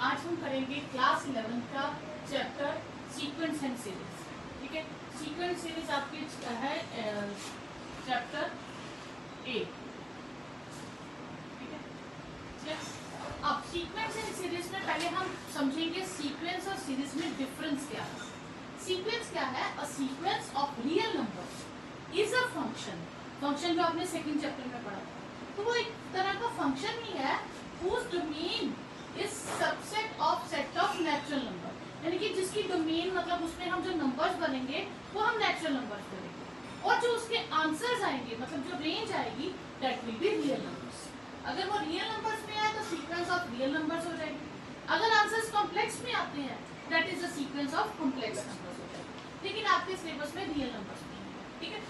आज हम करेंगे क्लास 11 का चैप्टर सीक्वेंस एंड सीरीज। ठीक है, सीक्वेंस सीरीज आपकी है चैप्टर 8। ठीक है, अब सीक्वेंस एंड सीरीज में पहले हम समझेंगे सीक्वेंस और सीरीज में डिफरेंस क्या है। सीक्वेंस क्या है? A sequence of real numbers is a function. Function जो आपने सेकंड चैप्टर में पढ़ा था, तो वो एक तरह का फंक्शन ही है whose domain is subset of set of natural number, यानी कि जिसकी डोमेन मतलब उसमें हम जो नंबर्स बनेंगे वो हम नेचुरल नंबर्स करेंगे, और जो उसके आंसर्स आएंगे मतलब जो रेंज आएगी that will be real numbers. अगर वो रियल नंबर्स में आए तो सीक्वेंस ऑफ रियल नंबर्स हो जाएगी। अगर आंसर्स कॉम्प्लेक्स में आते हैं that is the sequence of complex numbers हो जाएगी। लेकिन आपके सिलेबस में रियल नंबर्स में है। ठीक है,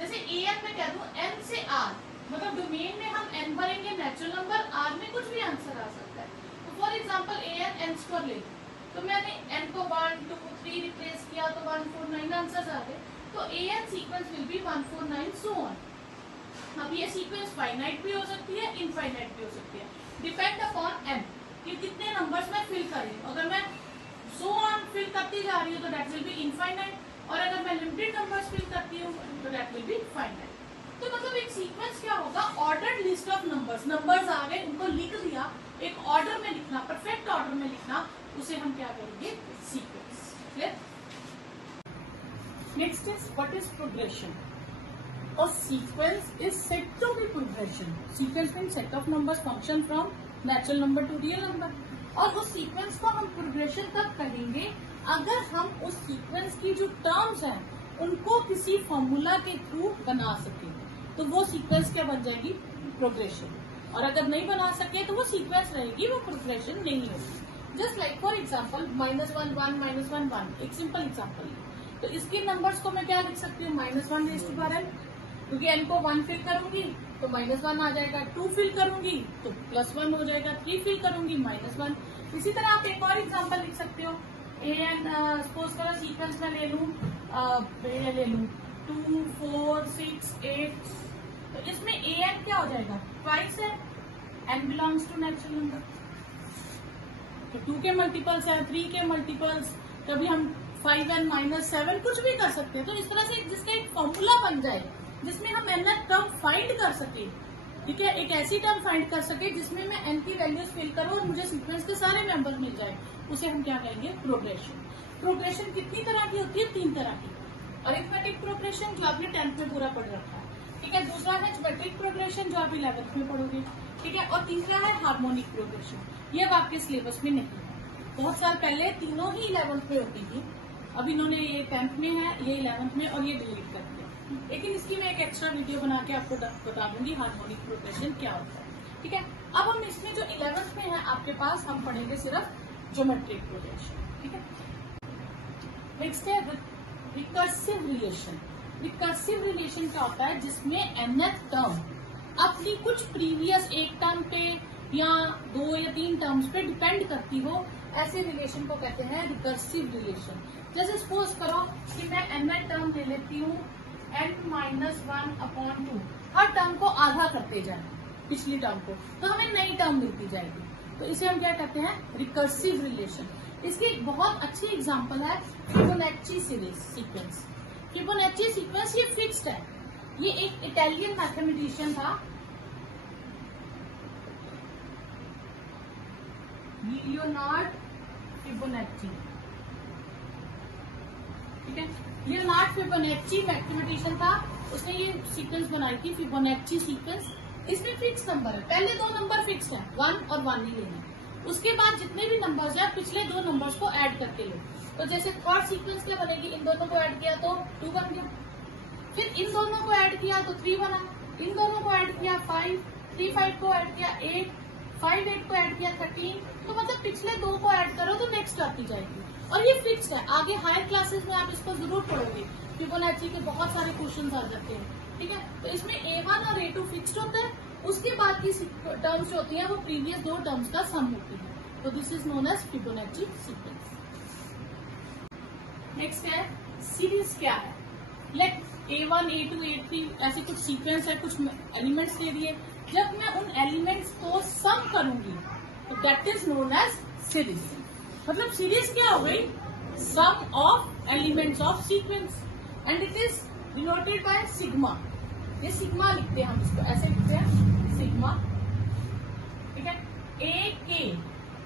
जैसे an में कह दूं n से r, मतलब डोमेन में हम n भरेंगे नेचुरल नंबर, r में कुछ भी आंसर आ सकता है। तो for example an n square ले, तो मैंने n को 1 2 3 रिप्लेस किया तो 1 4 9 आंसर्स आ गए। तो an sequence will be 1 4 9 so on. अब ये सीक्वेंस फाइनाइट भी हो सकती है, इनफाइनाइट भी हो सकती है, डिपेंड अपॉन n कि कितने नंबर्स मैं फिल कर रही हूँ। अगर मैं सो ऑन फिल करती जा रही हूँ तो दैट विल बी इनफाइनाइट, और अगर मैं लिमिटेड नंबर्स फिल करती हूँ तो दैट विल बी फाइनाइट। तो मतलब एक सीक्वेंस क्या होगा? Ordered list of numbers. Numbers आ गए, उनको लिख दिया, एक ऑर्डर में लिखना, परफेक्ट ऑर्डर में लिखना, उसे हम क्या करेंगे? Sequence. Clear? Next is what is progression. और sequence is set to be progression. Sequence means set of numbers function from natural number to real number. और उस सीक्वेंस को हम प्रोग्रेशन तब करेंगे अगर हम उस सीक्वेंस की जो टर्म्स हैं उनको किसी फॉर्मूला के थ्रू बना सके, तो वो सीक्वेंस क्या बन जाएगी? प्रोग्रेशन। और अगर नहीं बना सके तो वो सीक्वेंस रहेगी, वो प्रोग्रेशन नहीं होगी। जस्ट लाइक फॉर एग्जांपल -1 1 -1 1, एक सिंपल एग्जांपल। तो इसके नंबर्स को मैं क्या लिख सकती हूँ? -1 रेज़ टू पावर n, क्योंकि n को 1 फिल करूंगी तो -1 आ जाएगा, 2 फिल करूंगी तो +1 हो जाएगा, 3 फिल करूंगी -1। इसी तरह आप एक और एग्जाम्पल लिख सकते हो। सपोज करो सीक्वेंस में ले लूं 2 4 6 8, तो इसमें an क्या हो जाएगा? ट्वाइस है, n belongs to natural number, तो 2 के मल्टीपल्स है, 3 के मल्टीपल्स, कभी हम 5n -7 कुछ भी कर सकते हैं। तो इस तरह से जिसका एक फॉर्मूला बन जाए जिसमें हम nth टर्म फाइंड कर सके। ठीक है, एक ऐसी टर्म फाइंड कर सके जिसमें मैं n की वैल्यूज फिल करूं और मुझे सीक्वेंस के सारे मेंबर मिल जाए, उसे हम क्या कहेंगे? प्रोग्रेशन। प्रोग्रेशन कितनी तरह की होती है? 3 तरह की। अरिथमेटिक प्रोग्रेशन जो आपने 10th में पूरा पढ़ रखा है, ठीक है। दूसरा है ज्योमेट्रिक प्रोग्रेशन जो आप 11th में पढ़ोगे, ठीक है। और तीसरा है हार्मोनिक प्रोग्रेशन, ये अब आपके सिलेबस में नहीं है। बहुत साल पहले तीनों ही 11th में होती थी, अब इन्होंने ये 10th में है, ये 11th में, और ये डिलीट कर दिया। लेकिन इसकी मैं एक एक्स्ट्रा वीडियो बना के आपको बता दूंगी हार्मोनिक प्रोग्रेशन क्या होता है। ठीक है, अब हम इसमें जो 11th में है आपके पास, हम पढ़ेंगे सिर्फ ज्योमेट्रिक प्रोग्रेशन। ठीक है, नेक्स्ट है रिकर्सिव रिलेशन। रिकर्सिव रिलेशन क्या होता है? जिसमें nth टर्म अपनी कुछ प्रीवियस एक टर्म पे या 2 या 3 टर्म्स पे डिपेंड करती हो, ऐसे रिलेशन को कहते हैं रिकर्सिव रिलेशन। जैसे सपोज करो कि मैं nth टर्म ले लेती हूँ n-1/2, हर टर्म को आधा करते जाए पिछली टर्म को, तो हमें नई टर्म मिलती जाएगी, तो इसे हम क्या कहते हैं? Recursive relation. इसकी एक बहुत अच्छी एग्जांपल है Fibonacci series sequence. Fibonacci sequence ये फिक्स्ड है, ये एक इटालियन मैथमेटिशियन था, लियोनार्ड फिबोनाची। ठीक है, लियोनार्ड फिबोनाची मैथमेटिशियन था, उसने ये सीक्वेंस बनाई थी, फिबोनाची सीक्वेंस। इसमें फिक्स नंबर है, पहले 2 नंबर फिक्स है, 1 और 1 ही लेना। उसके बाद जितने भी नंबर्स हैं पिछले 2 नंबर्स को ऐड करके लो। तो जैसे थर्ड सीक्वेंस क्या बनेगी? इन दोनों को ऐड किया तो 2 बन गया, फिर इन दोनों को ऐड किया तो 3 बना, इन दोनों को ऐड किया 5, 3 5 को ऐड किया 8, 5 8 को ऐड किया 13। तो मतलब पिछले 2 को ऐड करो तो नेक्स्ट आती जाएगी, और ये फिक्स्ड है। आगे हायर क्लासेस में आप इसको जरूर पढ़ोगे, फिबोनाची के बहुत सारे क्वेश्चन आ जाते हैं। ठीक है, तो इसमें A1 और A2 फिक्स्ड होता है, उसके बाद की टर्म्स जो होती है वो प्रीवियस 2 टर्म्स का सम होती है, तो this is known as Fibonacci sequence. Next है सीरीज। क्या है? लेट A1 A2 A3 ऐसे कुछ सीक्वेंस है, कुछ एलिमेंट्स ले दिए, जब मैं उन एलिमेंट्स को सम करूंगी तो that is known as series. मतलब सीरीज क्या हो गई? Sum of elements of sequence and it is denoted by sigma. ये सिग्मा लिखते हैं हम, इसको ऐसे लिखते हैं सिग्मा, ठीक है। ए के,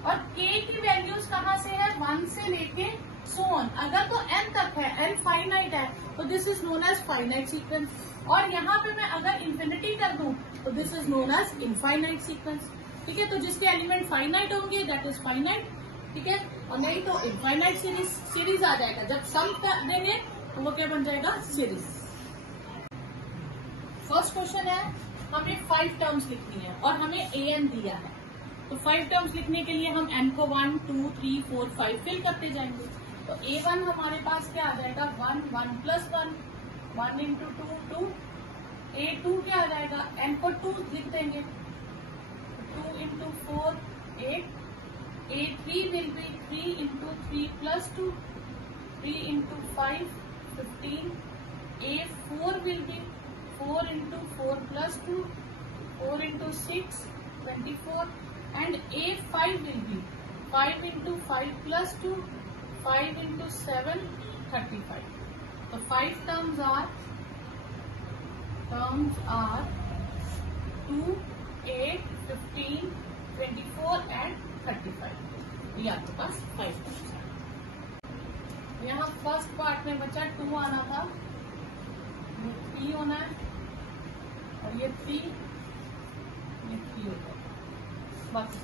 और के की वैल्यूज कहाँ से है? 1 से लेके सो ऑन। अगर तो n तक है, n फाइनाइट है, तो this is known as finite sequence. और यहाँ पे मैं अगर इंफिनिटी कर दूं तो this is known as infinite sequence, ठीक है। तो जिसके एलिमेंट फाइनाइट होंगे दैट इज फाइनाइट, ठीक है, और नहीं तो इनफाइनाइट सीरीज आ जाएगा। जब सम देंगे तो वो क्या बन जाएगा? सीरीज। फर्स्ट क्वेश्चन है, हमें 5 टर्म्स लिखनी है और हमें an दिया है। तो 5 टर्म्स लिखने के लिए हम n को 1, 2, 3, 4, 5 फिल करते जाएंगे। तो a1 हमारे पास क्या आ जाएगा? 1, 1 प्लस 1, 1 इंटू 2, 2। a2 क्या आ जाएगा? n को 2 लिख देंगे, 2 into 4, 8। a3 will B 3 into 3 plus 2, 3 into 5, 15। a4 will be 4 into 4 plus 2, 4 into 6, 24, and A5 will be 5 into 5 plus 2, 5 into 7, 35. So 5 terms are 2, 8, 15, 24 and 35. ये आपके पास 5 terms है। यहाँ फर्स्ट पार्ट में बचा 2 आना था, 3 होना है, और ये 3, ये 3 हो जाएगा। बाकी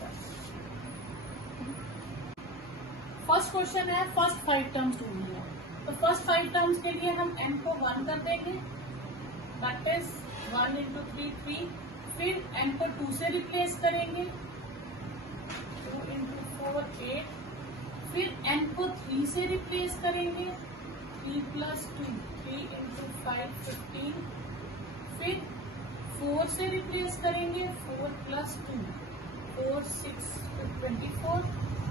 फर्स्ट क्वेश्चन है, फर्स्ट 5 टर्म्स ढूंढनी है। तो फर्स्ट 5 टर्म्स के लिए हम n को 1 कर देंगे, दैट इज 1 इंटू 3, 3। फिर n को 2 से रिप्लेस करेंगे, 2 इंटू 4, 8। फिर n को 3 से रिप्लेस करेंगे, 3 प्लस 2, 3 इंटू 5, 15। फिर 4 से रिप्लेस करेंगे, 4 प्लस 2, 4, 6, 24।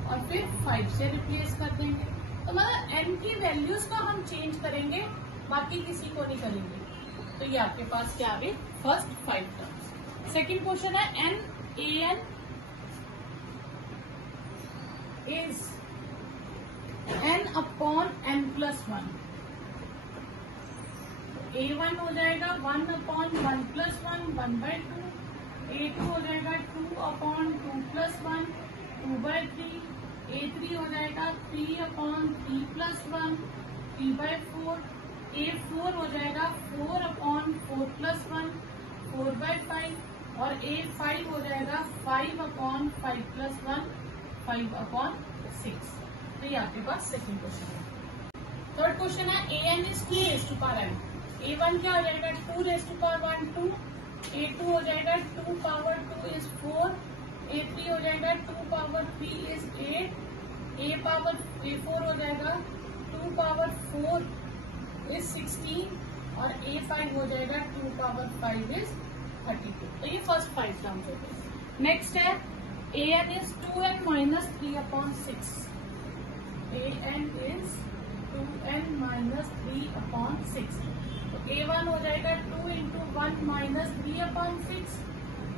और फिर 5 से रिप्लेस कर देंगे। तो मतलब n की वैल्यूज का हम चेंज करेंगे, बाकी किसी को नहीं करेंगे। तो ये आपके पास क्या आ गए? First 5 terms. सेकेंड क्वेश्चन है, an is n upon n plus 1। a1 हो जाएगा 1 अपॉन 1 प्लस 1, 1/2। a2 हो जाएगा 2 अपॉन 2 प्लस 1, 2/3। a3 हो जाएगा 3 अपॉन 3 प्लस 1, 3/4। a4 हो जाएगा 4 अपॉन 4 प्लस 1, 4/5। और a5 हो जाएगा 5 अपॉन 5 प्लस 1, 5/6। तो ये आपके पास सेकेंड क्वेश्चन है। थर्ड क्वेश्चन है, an is 2 raise to power n। a1 क्या हो जाएगा? 2 रेज़ टू पावर 1, 2। a2 हो जाएगा 2 पावर 2 इज 4। a3 हो जाएगा 2 पावर 3 इज 8। a4 हो जाएगा 2 पावर 4 इज 16। और a5 हो जाएगा 2 पावर 5 इज 32। तो ये फर्स्ट 5 टर्म्स हो गए। नेक्स्ट है, an is 2n minus 3 upon 6। an is 2n minus 3 upon 6। तो a1 हो जाएगा 2 into 1 minus 3 upon 6,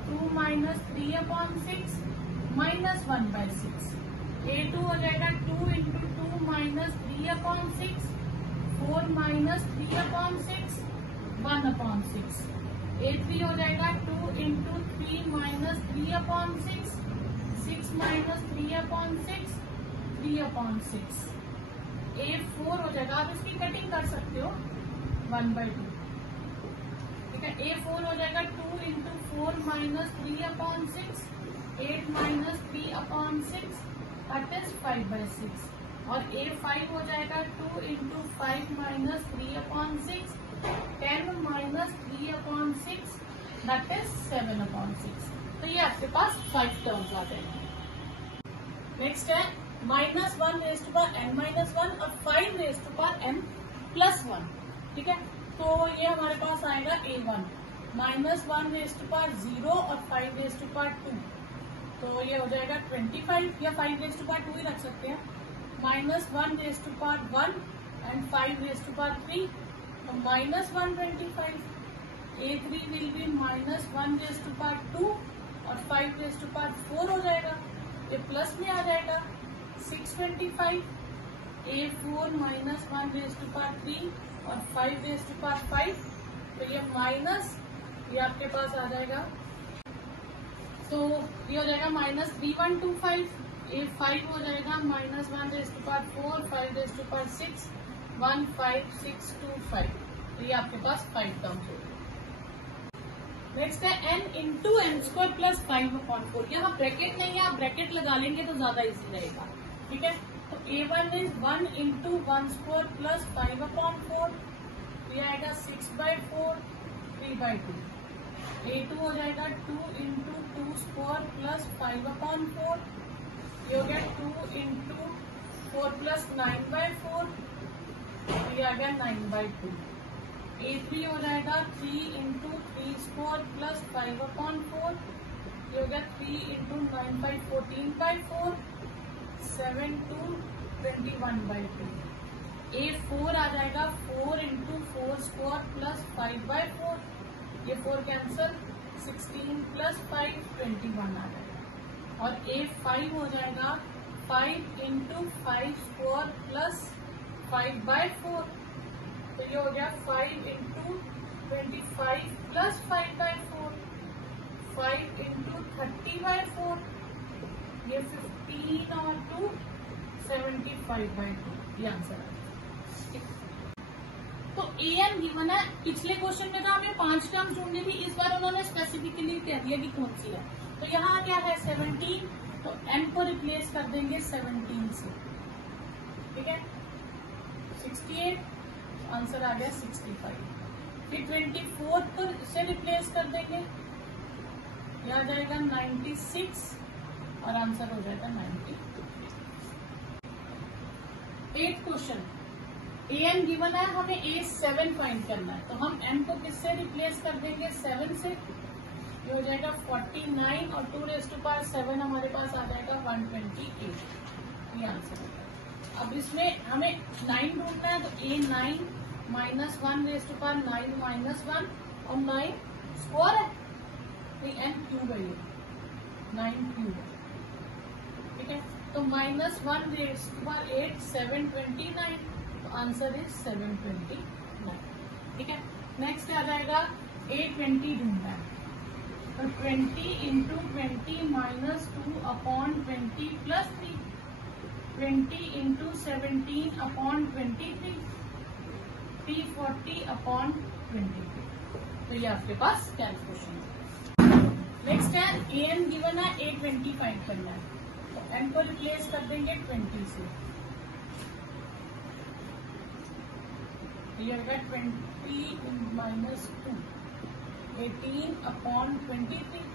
2 minus 3 upon 6 minus 1/6। a2 हो जाएगा 2 into 2 minus 3 upon 6, 4 minus 3 upon 6, 1/6। a3 हो जाएगा 2 into 3 minus 3 upon 6, 6 minus 3 upon 6, 3/6। a4 हो जाएगा, आप इसकी कटिंग कर सकते हो, 1/2। ठीक है, a4 हो जाएगा 2 into 4 minus 3/6, 8 minus 3/6, that is 5/6। और a5 हो जाएगा 2 into 5 minus 3/6, 10 minus 3/6, that is 7/6। तो ये आपके पास 5 टर्म्स आ जाएंगे। नेक्स्ट है -1 raise to power n minus 1 और 5 raise to power n plus 1। ठीक है, तो ये हमारे पास आएगा a1 -1 रेज़ टू पावर 0 और 5 रेज़ टू पावर 2। तो ये हो जाएगा 25 या 5 रेज़ टू पावर 2 ही रख सकते हैं। -1 raise to power 1 and 5 raise to power 3, तो -125। a3 will be -1 raise to power 2 और 5 रेज़ टू पावर 4 हो जाएगा। ये प्लस में आ जाएगा 625, A4 minus 1 raise to power 3 और 5 रेज़ टू पावर 5, तो ये माइनस, ये आपके पास आ जाएगा, तो ये हो जाएगा माइनस 3125, A5 हो जाएगा minus 1 raise to power 4, 5 raise to power 6, 15625, तो ये आपके पास 5 टर्म्स हो गए। नेक्स्ट है n into n square plus 5/4, यहाँ ब्रैकेट नहीं है, आप ब्रैकेट लगा लेंगे तो ज्यादा इजी रहेगा, ठीक है। तो A1 is 1 into 1 square plus 5/4, ये आएगा 6/4, 3/2। A2 हो जाएगा 2 इंटू 2 स्क्वायर प्लस 5/4, ये हो गया 2 इंटू 4 प्लस 9/4, ये आ गया 9/2। A3 हो जाएगा 3 इंटू 3 स्क्वायर प्लस 5/4, ये हो गया 3 इंटू 9/14/4, 7 to 21/2। A4 आ जाएगा 4 इंटू 4 स्क्वायर प्लस 5/4, ये 4 कैंसल, 16 प्लस 5 21 आ जाएगा। और A5 हो जाएगा 5 इंटू 5 स्क्वायर प्लस 5/4, तो ये हो गया 5 इंटू 25 प्लस 5/4, 5 इंटू 30/4, ये 15 और 2 75/2, ये आंसर है। तो an गिवन है, पिछले क्वेश्चन में था हमें 5 टर्म्स ढूंढनी थी, इस बार उन्होंने स्पेसिफिकली कह दिया कि कौन सी है। तो यहाँ क्या है 17, तो n को रिप्लेस कर देंगे 17 से, ठीक है। 68, आंसर आ गया 65। फिर 24 को से रिप्लेस कर देंगे, यह आ जाएगा 96 और आंसर हो जाएगा 90। 8th क्वेश्चन, an गिवन है, हमें A7 फाइंड करना है, तो हम n को किससे रिप्लेस कर देंगे 7 से, ये हो जाएगा 49 और 2 रेज़ टू पावर 7 हमारे पास आ जाएगा 128, ये आंसर है। अब इसमें हमें 9 ढूंढना है, तो A9 minus 1 raise to power 9 minus 1 और 9 स्क्वायर है, तो n क्यूब है, ये 9 क्यूब है, ठीक है। तो माइनस 1 रेज़ टू पावर 8 729, तो आंसर इज 729, ठीक है। नेक्स्ट आ जाएगा A20 ढूंढना है, तो 20 इंटू 20 माइनस 2/20 प्लस 3, 20 इंटू 17/23, 340/23, तो ये आपके पास कैलकुलेशन है। नेक्स्ट है an गिवन है, A20 फाइंड करना है, तो n को रिप्लेस कर देंगे 20 से, ये होगा 20 माइनस 2, 18/23,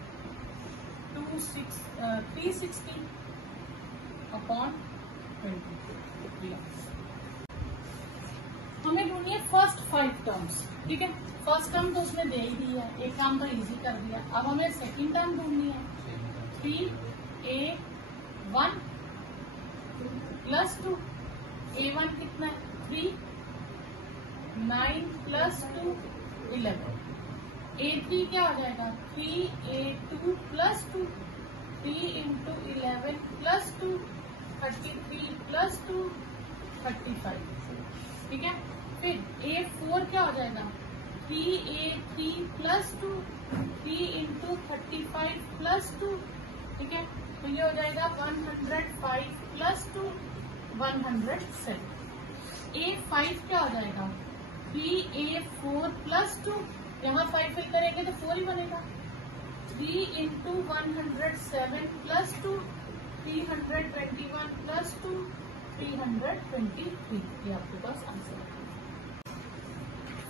360/23। हमें ढूंढनी है फर्स्ट 5 टर्म्स, ठीक है। फर्स्ट टर्म तो उसने दे ही दिया, एक काम तो इजी कर दिया। अब हमें सेकंड टर्म ढूंढनी है, 3A1 प्लस 2, A1 कितना है 3, 9 प्लस 2 11, A3 क्या हो जाएगा 3A2 plus 2, 3 into 11 plus 2, 33 plus 2 35, ठीक है। फिर A4 क्या हो जाएगा 3A3 प्लस 2, 3 इंटू 35 प्लस 2, ठीक है। तो ये हो जाएगा 105 प्लस 2 107। A5 क्या हो जाएगा 3A4 प्लस 2, यहाँ 5 फिल करेंगे तो 4 ही बनेगा, 3 इंटू 107 प्लस 2, 321 प्लस 2, 323, ये आपके पास आंसर है।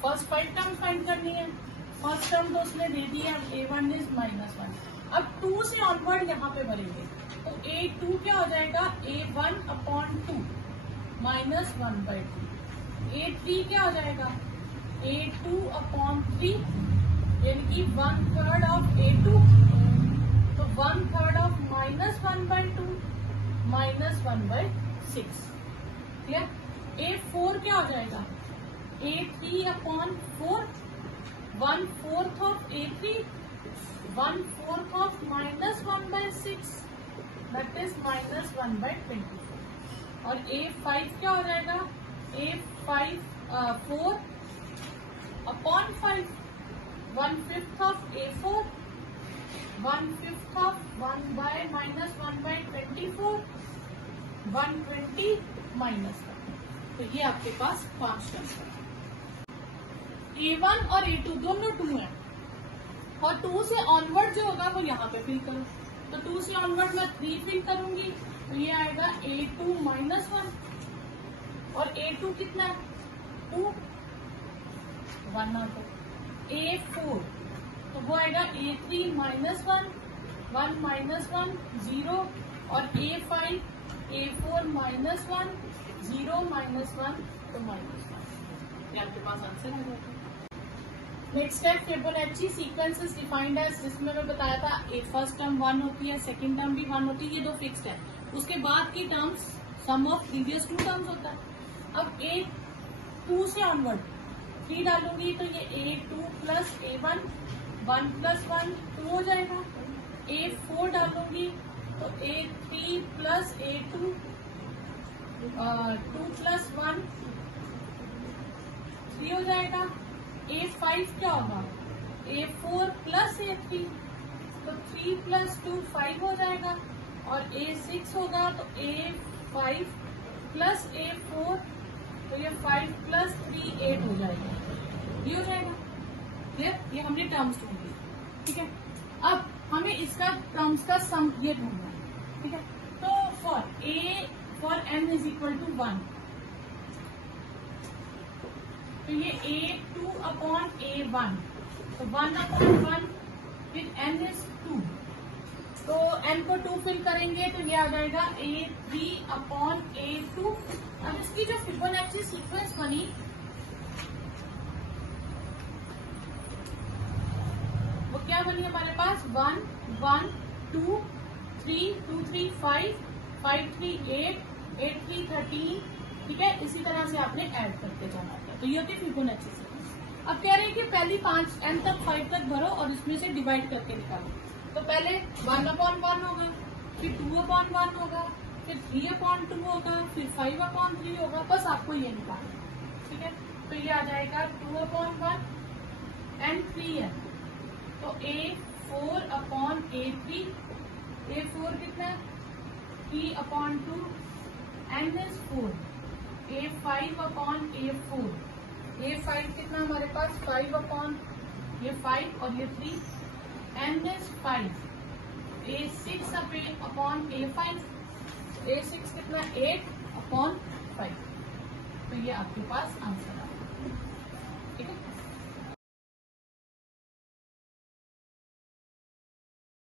फर्स्ट 5 टर्म फाइंड करनी है, फर्स्ट टर्म तो उसने दे दिया, A1 इज -1। अब 2 से ऑनवर्ड यहाँ पे भरेंगे, तो A2 क्या हो जाएगा A1/2 माइनस 1/2, A3 क्या हो जाएगा A2/3, यानी कि 1/3 ऑफ A2, तो 1/3 ऑफ -1/2 -1/6, ठीक है। A4 क्या हो जाएगा A3/4, 1/4 of A3, 1/4 of -1/6 that is -1/24 और A5 क्या हो जाएगा, A5 4 upon 5, 1/5 of A4, 1/5 of 1/-1/24, 120 minus 1। तो ये आपके पास 5 टर्म है। A1 और A2 दोनों 2 है और 2 से ऑनवर्ड जो होगा वो यहाँ पे फिल करो। तो 2 से ऑनवर्ड मैं 3 फिल करूंगी, तो ये आएगा A2 -1 और A2 कितना है 2, 1 ना तो A4 तो वो आएगा A3 -1, 1 -1 0 और A5 A4 -1 0 -1 तो -1। ये आपके पास आंसर आ जाएगा। नेक्स्ट है Fibonacci sequence is defined as, जिसमें मैं बताया था फर्स्ट टर्म 1 होती है, सेकंड टर्म भी 1 होती है, ये 2 फिक्स्ड है। उसके बाद की terms some of previous 2 terms होता है। अब A2 से ऑनवर्ड 3 डालूंगी तो ये A2 प्लस A1 1 + 1 2 हो जाएगा। A4 डालूंगी तो A3 प्लस A2 2 + 1 3 हो जाएगा। A5 क्या होगा, A4 प्लस A3 तो 3 + 2 5 हो जाएगा और A6 होगा तो A5 प्लस A4 तो ये 5 + 3 8 हो जाएगा। ये हो जाएगा क्लियर। ये हमने टर्म्स ढूंढ ली, ठीक है। अब हमें इसका टर्म्स का सम ये ढूंढना है, ठीक है। तो फॉर n = 1 तो ये A2 अपॉन A1 तो 1/1 फिर n is 2 तो n को 2 फिल करेंगे तो ये आ जाएगा A3 अपॉन A2। अब इसकी जो फिबोनाची सीक्वेंस बनी वो क्या बनी हमारे पास 1 1 2 3 2 3 5 5 3 8 8 3 13, ठीक है। इसी तरह से आपने ऐड करके जाना है। तो ये होती है फिबोनाची सीक्वेंस। अब कह रहे हैं कि पहली 5 n तक 5 तक भरो और इसमें से डिवाइड करके निकालो। तो पहले 1/1 होगा, फिर 2/1 होगा, फिर 3/2 होगा, फिर 5/3 होगा। बस आपको ये निकालना, ठीक है। तो ये आ जाएगा 2/1 एंड 3 है तो A4/A3 A4 कितना है 3/2 n is 4 A5/A4 A5 कितना हमारे पास 5 और ये 3 n is 5 A6/A5 A6 कितना 8/5। तो ये आपके पास आंसर है।